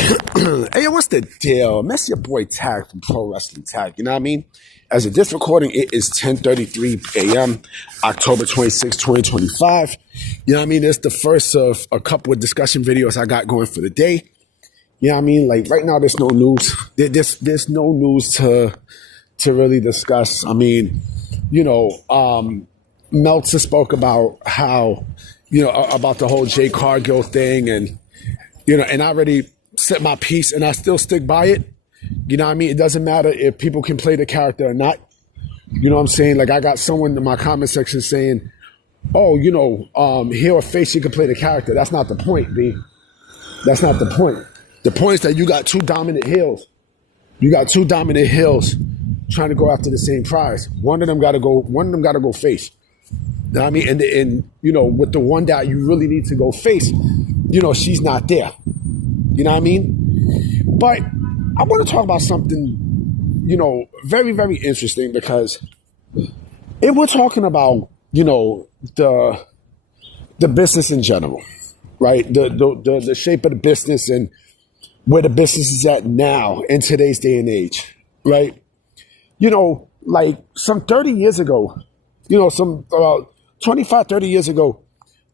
Hey, what's the deal? That's your boy Tag from Pro Wrestling Tag. You know what I mean? As of this recording, it is 10:33 a.m., October 26, 2025. You know what I mean? It's the first of a couple of discussion videos I got going for the day. You know what I mean? Like right now, there's no news. There's no news to really discuss. I mean, Meltzer spoke about how, about the whole Jay Cargill thing, and and I already said my piece, and I still stick by it. You know what I mean? It doesn't matter if people can play the character or not. You know what I'm saying? Like I got someone in my comment section saying, "Oh, heel or face, you can play the character." That's not the point, B. That's not the point. The point is that you got two dominant heels. You got two dominant heels trying to go after the same prize. One of them got to go face. You know what I mean? And with the one that you really need to go face, she's not there. You know what I mean? But I want to talk about something, very, very interesting, because if we're talking about, the business in general, right? The shape of the business and where the business is at now in today's day and age, right? Like some 30 years ago, some 25, 30 years ago,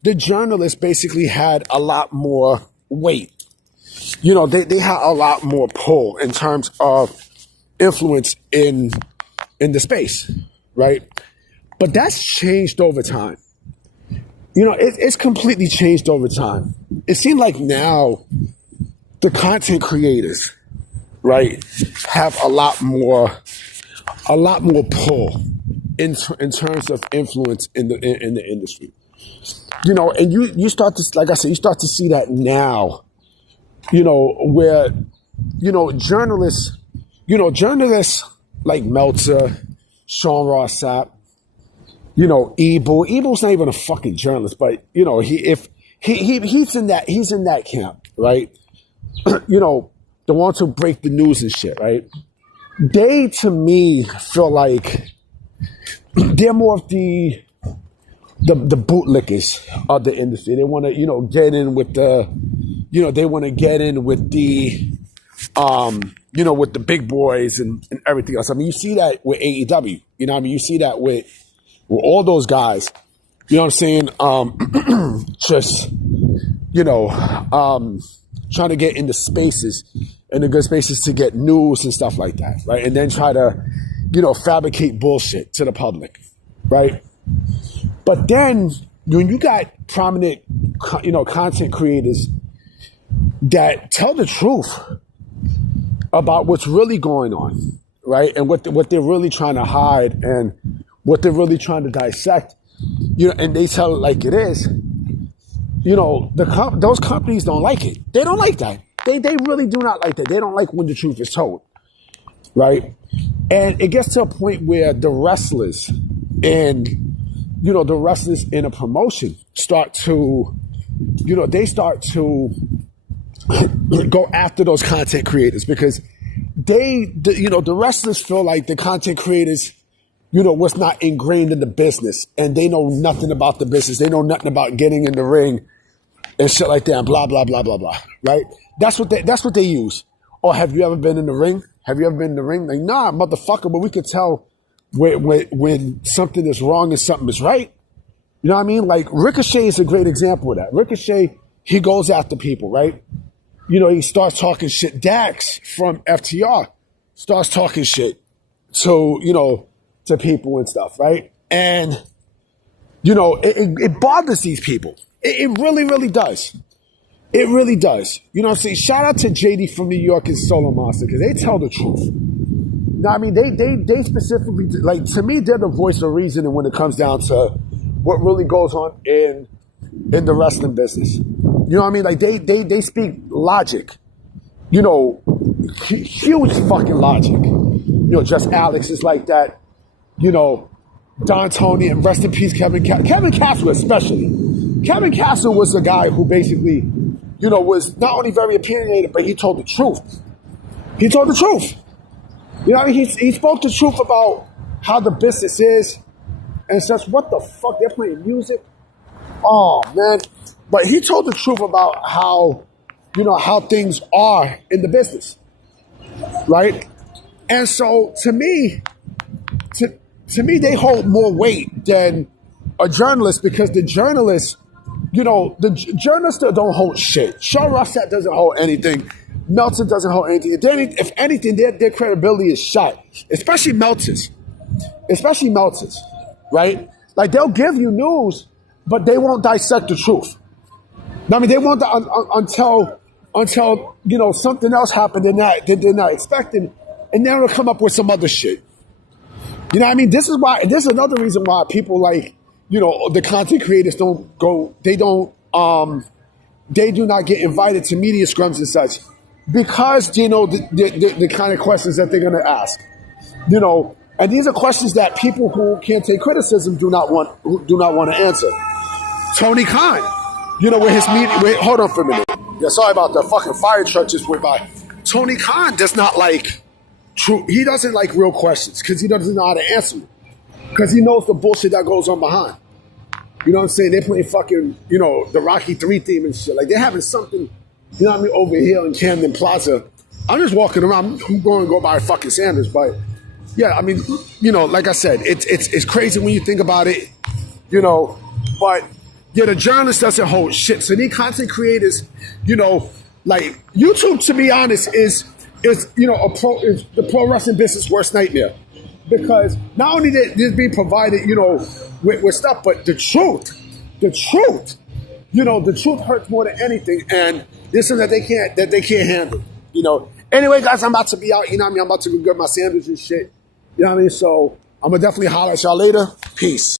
the journalists basically had a lot more weight. They had a lot more pull in terms of influence in the space, right? But that's changed over time. It's completely changed over time. It seems like now the content creators, right, have a lot more pull in terms of influence in the industry. And you start to, like I said, you start to see that now. Where, journalists like Meltzer, Sean Ross Sapp, Ebel. Ebel's not even a fucking journalist, but he's in that camp, right? The ones who break the news and shit, right? They, to me, feel like they're more of the bootlickers of the industry. They want to, get in with the, they want to get in with the, with the big boys and everything else. I mean, you see that with AEW. You see that with all those guys. You know what I'm saying? Just, trying to get into spaces, in the good spaces to get news and stuff like that, right? And then try to, fabricate bullshit to the public, right? But then when you got prominent, content creators that tell the truth about what's really going on, right? And what they're really trying to hide and what they're really trying to dissect, and they tell it like it is, those companies don't like it. They don't like that. They really do not like that. They don't like when the truth is told, right? And it gets to a point where the wrestlers and, the wrestlers in a promotion start to, they start to go after those content creators, because the wrestlers feel like the content creators, was not ingrained in the business, and they know nothing about the business. They know nothing about getting in the ring and shit like that, and blah, blah, blah, blah, blah, right? That's what they use. Or have you ever been in the ring? Have you ever been in the ring? Like, nah, motherfucker, but we could tell when something is wrong and something is right. You know what I mean? Like, Ricochet is a great example of that. Ricochet, he goes after people, right? He starts talking shit. Dax from FTR starts talking shit to, to people and stuff, right? And, it bothers these people. It really, really does. It really does. See, shout out to JD from New York and Solo Monster, because they tell the truth. I mean, they specifically, like, to me, they're the voice of reason, and when it comes down to what really goes on in the wrestling business. You know what I mean? Like, they speak logic. Huge fucking logic. Just Alex is like that. Don Tony, and rest in peace, Kevin Castle especially. Kevin Castle was a guy who basically, was not only very opinionated, but he told the truth. He told the truth. He spoke the truth about how the business is, and says, what the fuck, they're playing music? Oh, man. But he told the truth about how, how things are in the business, right? And so to me, they hold more weight than a journalist because the journalists, journalists don't hold shit. Sean Rossett doesn't hold anything. Meltzer doesn't hold anything. If anything, their credibility is shot, especially Meltzer's, right? Like they'll give you news, but they won't dissect the truth. I mean, they won't until something else happened that they're not expecting, and then they'll come up with some other shit. You know what I mean? This is another reason why people like, the content creators they do not get invited to media scrums and such because, the kind of questions that they're going to ask, and these are questions that people who can't take criticism do not want to answer. Tony Khan, with his media, hold on for a minute. Yeah, sorry about the fucking fire truck just went by. Tony Khan does not like he doesn't like real questions because he doesn't know how to answer them. Because he knows the bullshit that goes on behind. You know what I'm saying? They're playing fucking, the Rocky 3 theme and shit. Like, they're having something, over here in Camden Plaza. I'm just walking around. I'm going to go buy fucking sandwich. But, yeah, I mean, like I said, it's crazy when you think about it, But, yeah, the journalist doesn't hold shit. So these content creators, like, YouTube, to be honest, is the pro wrestling business' worst nightmare. Because not only they're being provided, with stuff, but the truth, the truth hurts more than anything, and this is that they can't handle. Anyway, guys, I'm about to be out. I'm about to go get my sandwich and shit. So I'm gonna definitely holler at y'all later. Peace.